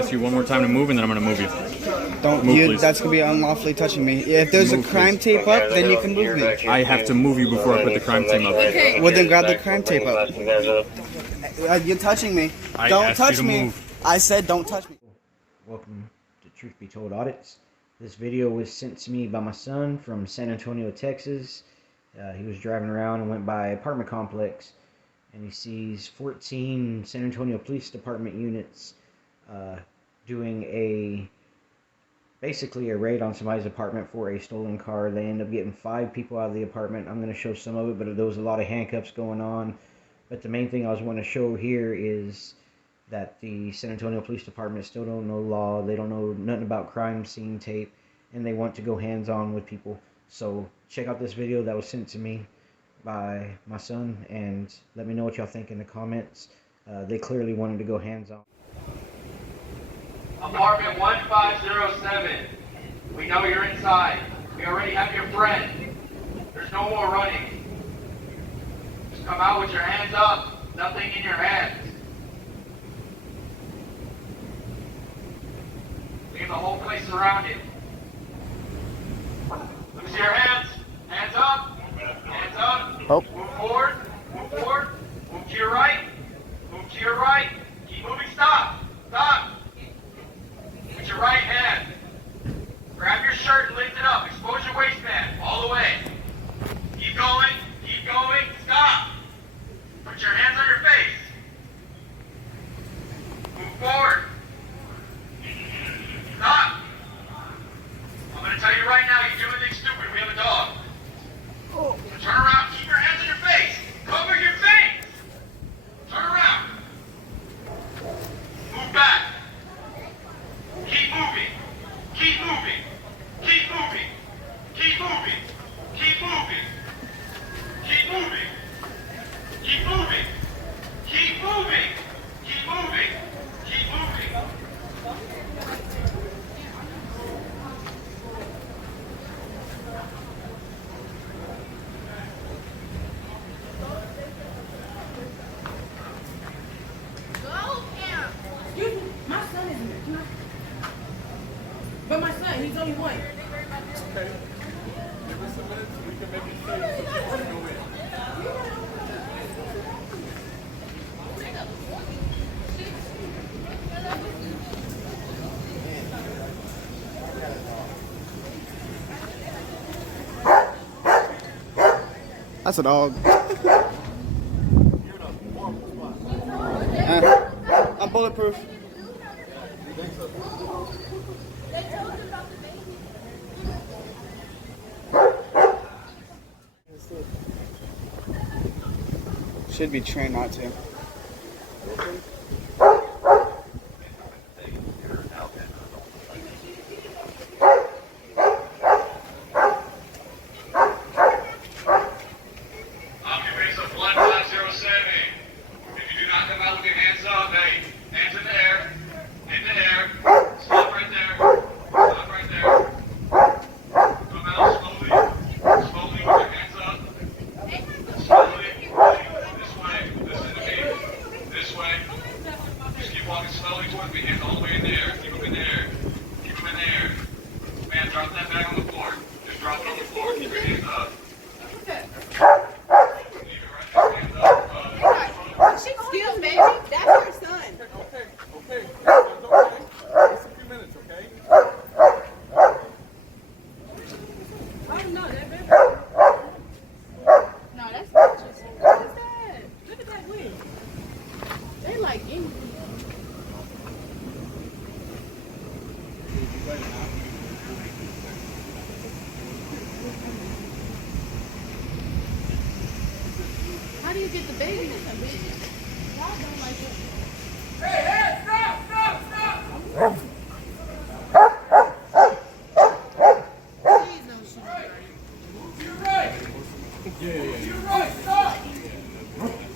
ask you one more time to move, and then I'm gonna move you. Don't move, you? please. That's gonna be unlawfully touching me. If there's Move, a crime please. tape up, then you can move me. I have to move you before I put the crime team up. Okay. Well, then grab the crime tape up. You're touching me. Don't touch me. Move. I said don't touch me. Welcome to Truth Be Told Audits. This video was sent to me by my son from San Antonio, Texas. He was driving around and went by an apartment complex, and he sees 14 San Antonio Police Department units doing basically a raid on somebody's apartment for a stolen car. They end up getting 5 people out of the apartment. I'm going to show some of it, but there was a lot of handcuffs going on. But the main thing I was wanting to show here is that the San Antonio Police Department still don't know law. They don't know nothing about crime scene tape, and they want to go hands-on with people. So check out this video that was sent to me by my son, and let me know what y'all think in the comments. They clearly wanted to go hands-on. Apartment 1507. We know you're inside. We already have your friend. There's no more running. Just come out with your hands up. Nothing in your hands. We have the whole place surrounded. Let me see your hands. Hands up. Hands up. Oh. Move forward. Move forward. Move to your right. Move to your right. Keep moving. Stop. Stop. With your right hand, grab your shirt and lift it up. Expose your waistband all the way. Keep going. Keep going. Stop. Put your hands on your face. Move forward. Stop. I'm going to tell you right now, you're doing anything stupid. We have a dog. Turn around. Keep your hands on your face. Cover your face. Turn around. Move back. Keep moving. Keep moving. Keep moving. Keep moving. Keep moving. Keep moving. Keep moving. Keep moving. Keep moving. Keep moving. But my son, he's only one. Okay. Give us a minute so we can make it safe so you can go in. That's a dog. I'm bulletproof. Should be trained not to. Occupants of 1507. If you do not come out with your hands up, hey, hands in the air. In the air. Stop right there. Stop right there. Come out slowly. Slowly with your hands up. Slowly. This way. Listen to me. This way. Just keep walking slowly towards me. Hands all the way in there. Keep them in there. Keep them in there. Man, drop that bag on the floor. Just drop it on the floor. Keep your hands up. Excuse me, that's your son. Okay. Okay. Just a few minutes, okay? Oh no, that baby. No, that's not your son. What is that? Look at that wig. They like English. How do you get the baby? Y'all don't like it. Hey, stop, stop, stop! Please don't shoot me. Move to your right! Move to your right, stop! Keep moving!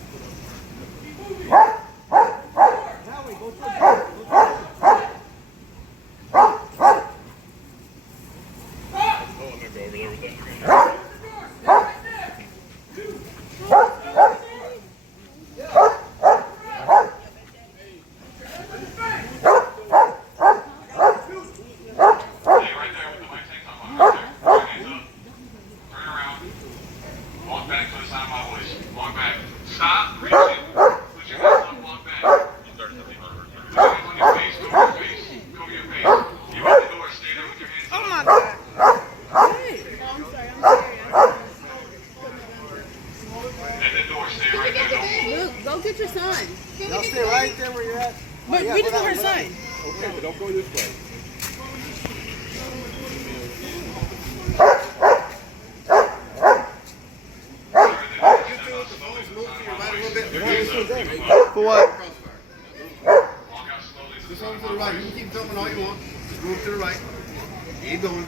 Okay, but don't go this way. For what? Just over to the right. You can keep jumping all you want. Just move to the right. Keep going.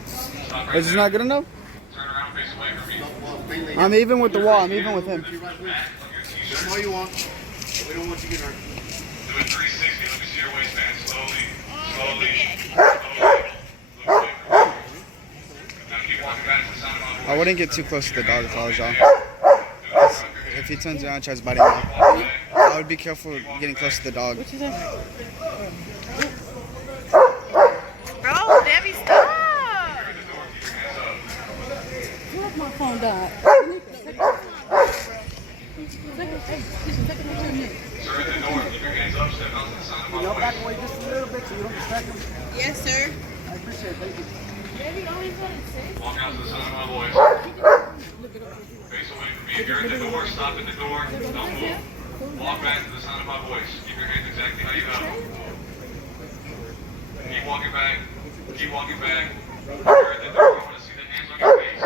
Is this not good enough? Turn around, face away from me. I'm even with the wall. I'm even with him. Jump all you want. We don't want you to get hurt. Do a 360. Let me see your waistband. Slowly. Now keep walking back to the sound of my voice. I wouldn't get too close to the dog if I was y'all. If he turns around and tries biting me, I would be careful getting close to the dog. Bro, Debbie, stop. My phone died. Sir, at the door. Keep your hands up. Step out to the sound of my voice. Back away just a little bit so you don't distract him. Yes, sir. I appreciate it. Thank you. Walk out to the sound of my voice. Face away from me. If you're at the door, stop at the door. Don't move. Walk back to the sound of my voice. Keep your hands exactly how you have them. Keep walking back. Keep walking back. If you're at the door, I want to see the hands on your face.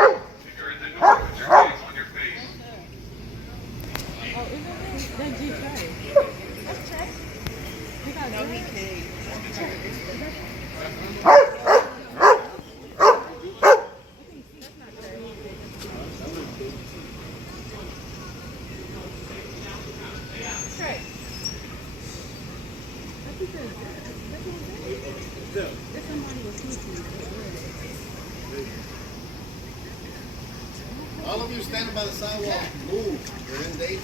If you're at the door, put your hands on your face. No, he can't. All of you standing by the sidewalk, move. You're in danger.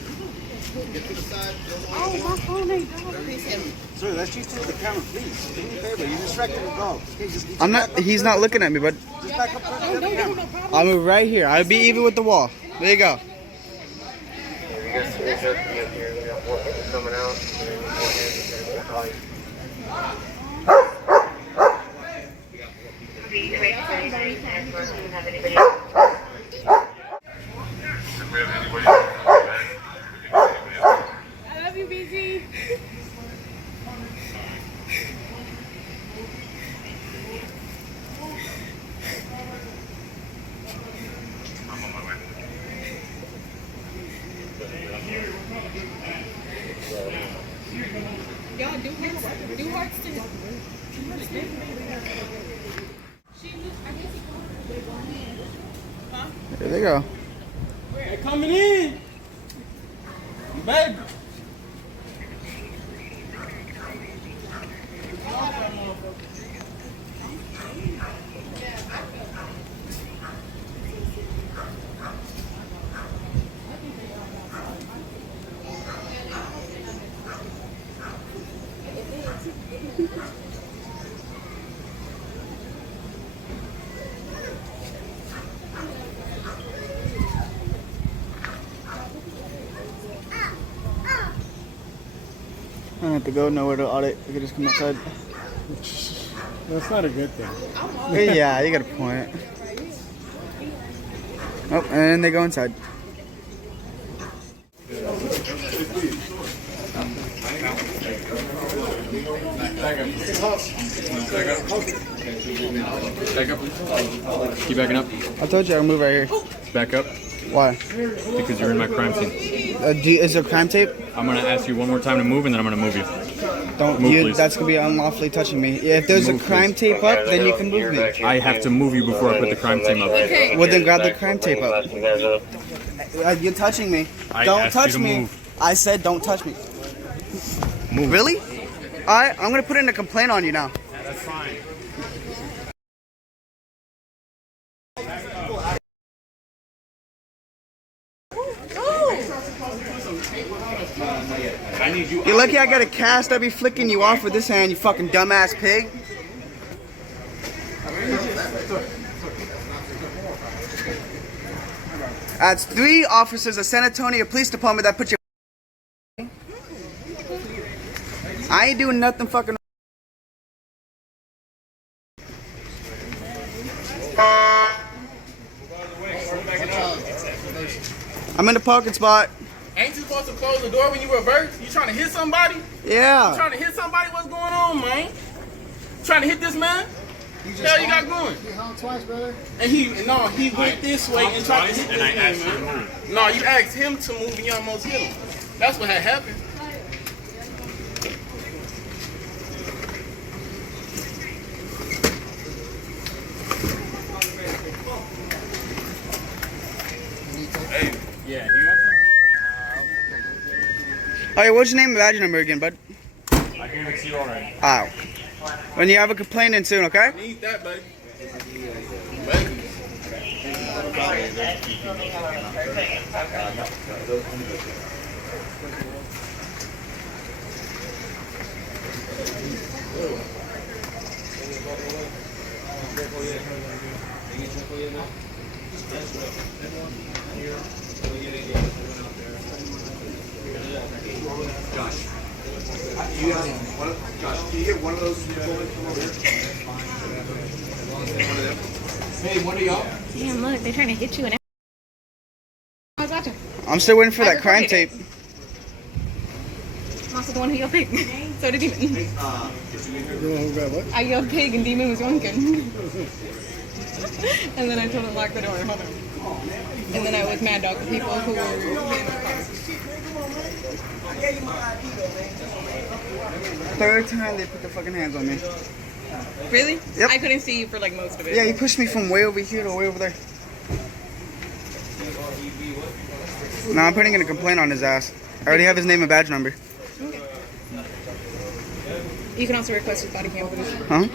Get to the side. My phone ain't died. Sir, let's just take the camera, please. Do me a favor. You're distracting the dog. I'm not. He's not looking at me, but Don't give him no problem. I'll move right here. I'll be even with the wall. There you go. If we have anybody I love you, BG. I'm on my way. Y'all do hearts too. There they go. They're coming in. Baby. I don't have to go nowhere to audit. I can just come outside. That's not a good thing. Yeah, you got a point. Oh, and then they go inside. Back up. Keep backing up. I told you I'll move right here. Back up. Why? Because you're in my crime scene. Is there crime tape? I'm gonna ask you one more time to move, and then I'm gonna move you. Don't. Move, please. That's gonna be unlawfully touching me. If there's Move, a crime please. tape up, then you can move me. I have to move you before I put the crime team up. Well, then grab the crime tape up. You're touching me. I Don't asked you touch to me. move. I said don't touch me. Move. Really? Alright, I'm gonna put in a complaint on you now. That's fine. I need you. You're lucky I got a cast. I'd be flicking you off with this hand, you fucking dumbass pig. That's 3 officers of San Antonio Police Department that put you. I ain't doing nothing fucking. I'm in the parking spot. Ain't you supposed to close the door when you reverse? You trying to hit somebody? Yeah. Trying to hit somebody? What's going on, man? trying to hit this man? Hell, you got going? He hung twice, brother. And he went this way and tried to hit and I this asked man, you to man. move. No, you asked him to move and you almost hit him. That's what had happened. Hey, yeah, do you have All right, what's your name and badge number again, bud? some? I gave it to you already. Oh. When you have a complaint in soon, okay? Need that, baby. Josh, can you get one of those bullets from over here? Hey, one of y'all? Damn, look, they're trying to hit you and I was watching. I'm still waiting for I that crime recorded tape. it. I'm also the one who yelled pig. So did Demon. You know who got what? I yelled pig and Demon was yoinking. And then I told him to lock the door. Hold on. And then I was mad dog the people who were in our car. Third time they put their fucking hands on me. Really? Yep. I couldn't see you for like most of it. Yeah, he pushed me from way over here to way over there. No, I'm putting in a complaint on his ass. I already have his name and badge number. Okay. You can also request his body cam footage. Huh?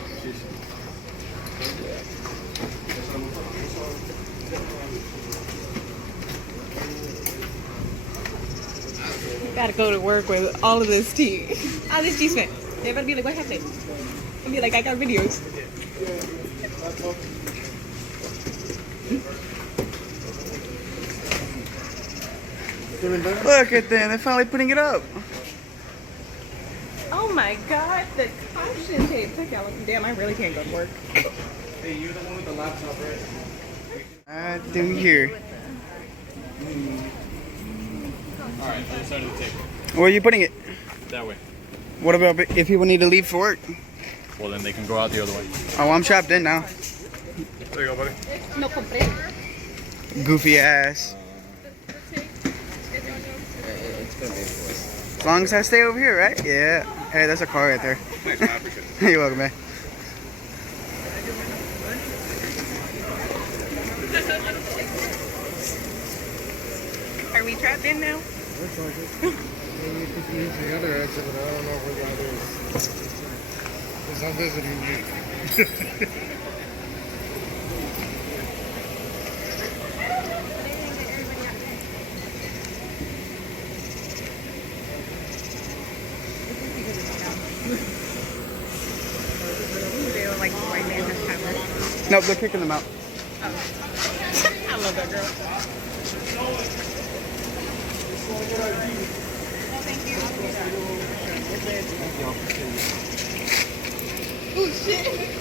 Gotta go to work with all of this tea. All this tea spent. They better be like, what happened? I'll be like, I got videos. Look at them. They're finally putting it up. Oh my god, the caution tape. Check out. Damn, I really can't go to work. Hey, you're the one with the laptop, right? Through here. Alright, to the side of the table. Where are you putting it? That way. What about if people need to leave for work? Well, then they can go out the other way. Oh, I'm trapped in now. There you go, buddy. No compré. Goofy ass. As long as I stay over here, right? Yeah. Hey, that's a car right there. You're welcome, man. Are we trapped in now? Looks like it. Maybe you could use the other exit, but I don't know where that is. Because I'm visiting me. They were like white man has camera. Nope, they're kicking them out. I love that girl. Oh shit.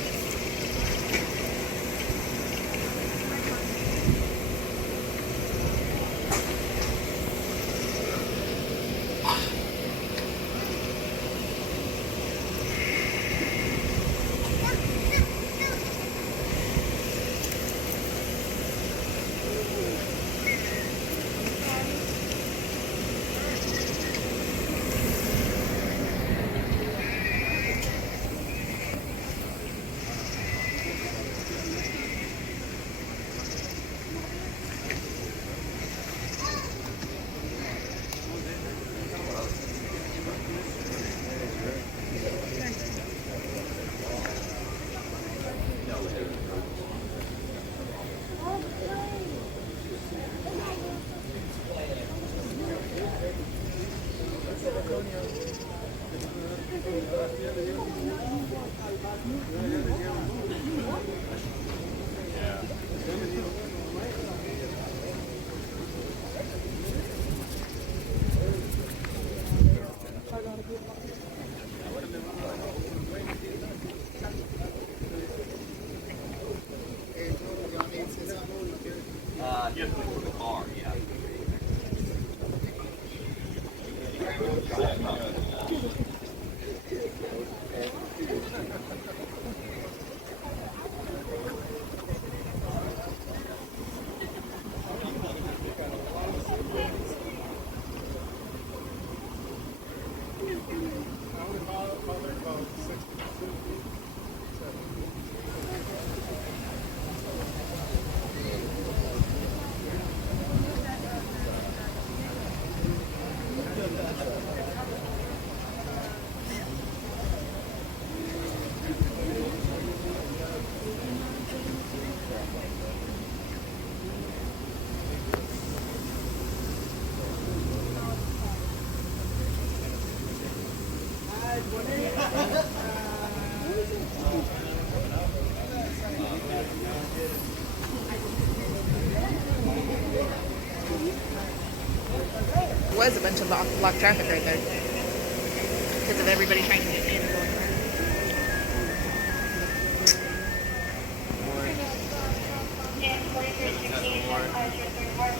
was a bunch of blocked traffic right there because of everybody trying to get in.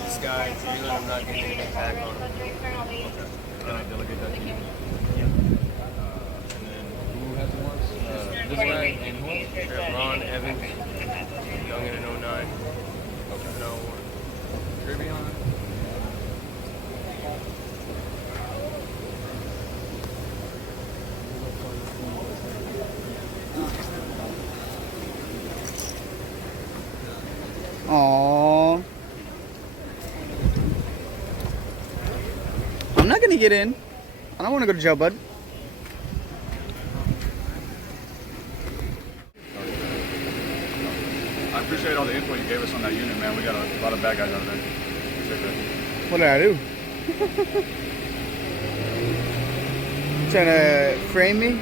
This guy, you and I'm not getting an attack on him. Can I delegate that to you? Yeah. And then who has the ones? This guy and who? Ron Evans, young in an 09. Okay. No one. Tribune. Aww. I'm not gonna get in. I don't want to go to jail, bud. I appreciate all the info you gave us on that unit, man. We got a lot of bad guys out there. Appreciate that. What did I do? Trying to frame me?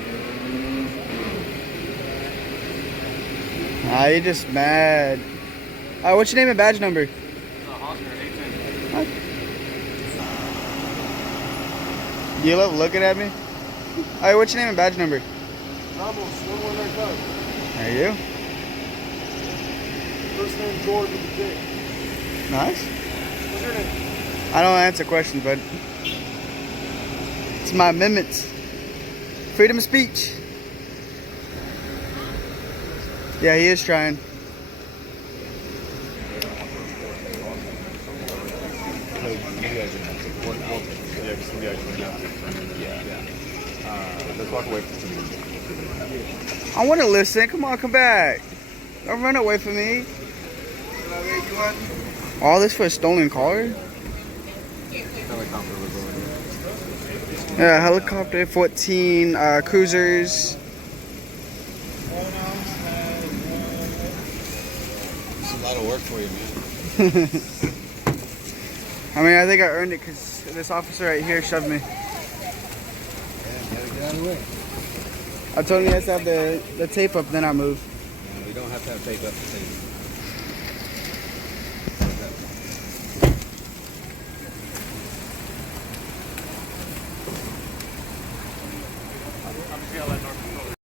Ah, you're just mad. What's your name and badge number? Huh? You love looking at me? Alright, what's your name and badge number? Ramos, 1195. There you go. First name George with a J. Nice. What's your name? I don't answer questions, bud. It's my amendments. Freedom of speech. Yeah, he is trying. Let's walk away from I want to listen. Come on, come back. Don't run away from me. All this for a stolen car? Yeah, helicopter, 14 cruisers. It's a lot of work for you, man. I mean, I think I earned it because this officer right here shoved me. Get out of the way. I told him he has to have the tape up, then I move. You don't have to have tape up the tape.